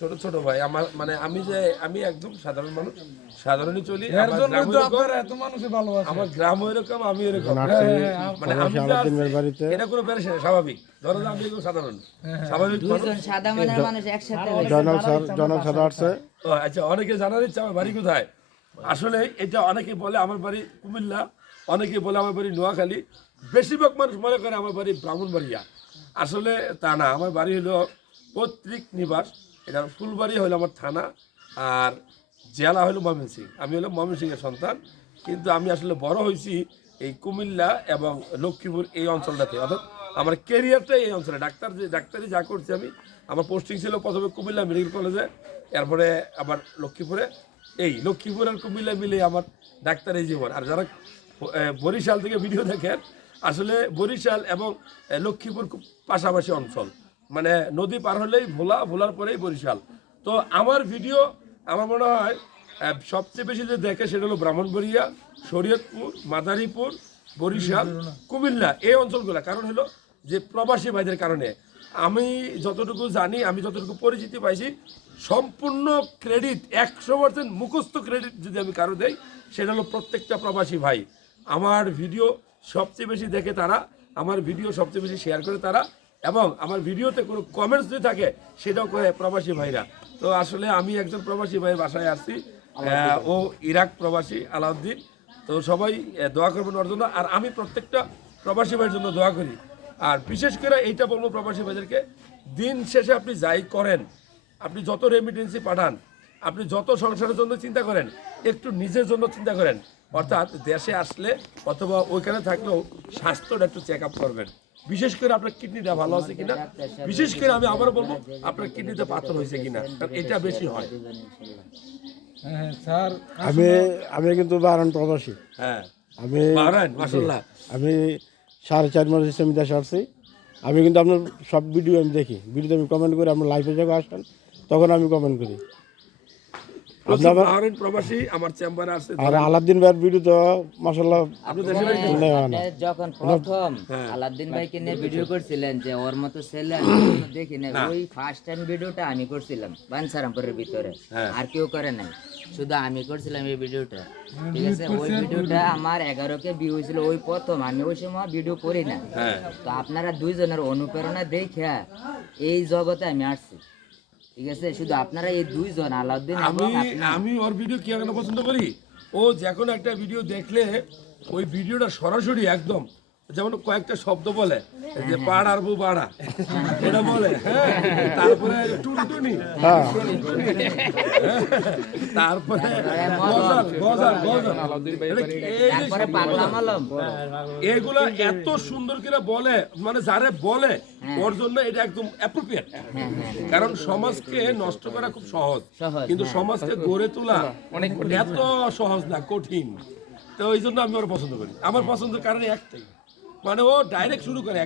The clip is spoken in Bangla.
ছোট ছোট ভাই আমার মানে আমি একদম সাধারণ মানুষ, সাধারণই চলি। এর জন্য তো আপনারা এত মানুষই ভালোবাসে। আমার গ্রাম এরকম, আমি এরকম। মানে আমি এটা কোনো পেরেছে স্বাভাবিক। ধরো যে আমি একদম সাধারণ স্বাভাবিক মানুষ। দুইজন সাদা মনের মানুষ একসাথে জনক স্যার আসছে। ও আচ্ছা, অনেকে জানার ইচ্ছা আমার বাড়ি কোথায়। আসলে এটা অনেকে বলে আমার বাড়ি কুমিল্লা, অনেকে বলে আমার বাড়ি নোয়াখালী, বেশিরভাগ মানুষ মনে করে আমার বাড়ি ব্রাহ্মণবাড়িয়া। আসলে তা না, আমার বাড়ি হলো পৈতৃক নিবাস। এটা ফুলবাড়ি হলো আমার থানা, আর জেলা হলো ময়মনসিংহ। আমি হলো ময়মনসিংহের সন্তান, কিন্তু আমি আসলে বড় হয়েছি এই কুমিল্লা এবং লক্ষ্মীপুর এই অঞ্চলটাতে। অর্থাৎ আমার কেরিয়ারটাই এই অঞ্চলে। ডাক্তারি যা করছি আমি, আমার পোস্টিং ছিল প্রথমে কুমিল্লা মেডিকেল কলেজে, এরপরে আবার লক্ষ্মীপুরে। এই লক্ষ্মীপুর আর কুমিল্লা মিলে আমার ডাক্তারি জীবন। আর যারা বরিশাল থেকে ভিডিও দেখেন, আসলে বরিশাল এবং লক্ষ্মীপুর খুব পাশাপাশি অঞ্চল, মানে নদী পার হলেই ভোলা, ভোলার পরেই বরিশাল। তো আমার ভিডিও আমার মনে হয় সবচেয়ে বেশি যে দেখে সেটা হলো ব্রাহ্মণবাড়িয়া, শরীয়তপুর, মাদারীপুর, বরিশাল, কুমিল্লা এই অঞ্চলগুলো। কারণ হলো যে প্রবাসী ভাইদের কারণে আমি যতটুকু জানি, আমি যতটুকু পরিচিতি পাইছি, সম্পূর্ণ ক্রেডিট 100% মুখস্থ ক্রেডিট যদি আমি কারো দেই, সেটা হলো প্রত্যেকটা প্রবাসী ভাই। আমার ভিডিও সবচেয়ে বেশি দেখে তারা, আমার ভিডিও সবচেয়ে বেশি শেয়ার করে তারা, এবং আমার ভিডিওতে কোনো কমেন্টস যদি থাকে সেটাও করে প্রবাসী ভাইরা। তো আসলে আমি একজন প্রবাসী ভাইয়ের বাসায় আসছি, ও ইরাক প্রবাসী আলাউদ্দিন। তো সবাই দোয়া করবেন ওর জন্য, আর আমি প্রত্যেকটা প্রবাসী ভাইয়ের জন্য দোয়া করি। আর বিশেষ করে এইটা বলবো প্রবাসী ভাইদেরকে, দিন শেষে আপনি যাই করেন, আপনি যত রেমিটেন্সি পাঠান, আপনি যত সংসারের জন্য চিন্তা করেন, একটু নিজের জন্য চিন্তা করেন। অর্থাৎ দেশে আসলে অথবা ওইখানে থাকলেও স্বাস্থ্যটা একটু চেক আপ করবেন। বিশেষ করে আপনার কিডনিটা ভালো আছে কিনা, বিশেষ করে আমি আবারও বলবো আপনার কিডনিতে পাথর হয়েছে কিনা, কারণ এটা বেশি হয়। হ্যাঁ স্যার, আমি কিন্তু বারান প্রবাসী। হ্যাঁ, আমি মাশাআল্লাহ। আমি 4.5 মাস আমি দেশে আসছি। আমি কিন্তু আপনার সব ভিডিও আমি দেখি, ভিডিওতে আমি কমেন্ট করি। আপনার লাইফে যখন আসেন তখন আমি কমেন্ট করি। প্রবাসী আমার চেম্বারে আসছে। আর আলাউদ্দিন ভাইয়ের ভিডিও তো মাশাআল্লাহ যখন প্রথম আলাউদ্দিন ভাইকে নিয়ে ভিডিও করছিলেন যে ওর মতো ছেলে আমি কখনো দেখি না, ওই ফার্স্ট টাইম ভিডিওটা আমি করছিলাম বাঞ্ছারামপুরের ভিতরে, আর কেউ করে নাই, শুধু আমি করছিলাম এই ভিডিওটা। ঠিক আছে, ওই ভিডিওটা আমার 11K ভিউ হয়েছিল ওই প্রথম। আমি ওই সময় ভিডিও করি না, তো আপনারা দুইজনের অনুপ্রেরণা দেখে এই জগতে আমি আসছি। ঠিক আছে, শুধু আপনারা এই দুইজন আলাউদ্দিন, আমি ওর ভিডিও কি কেন পছন্দ করি, ও যে কোনো একটা ভিডিও দেখলে ওই ভিডিওটা সরাসরি একদম, যেমন কয়েকটা শব্দ বলে যে পাড় আর বউ বাড়া, এটা বলে। হ্যাঁ, তারপরে টুনটুনি, তারপরে এগুলা এত সুন্দর করে বলে, মানে যারে বলে ওর জন্য এটা একদম অ্যাপ্রোপ্রিয়েট। কারণ সমাজকে নষ্ট করা খুব সহজ, কিন্তু সমাজকে গড়ে তোলা এত সহজ না, কঠিন। তো ওই জন্য আমি ওর পছন্দ করি। আমার পছন্দের কারণে একটাই, মানে ও ডাইরেক্ট শুরু করে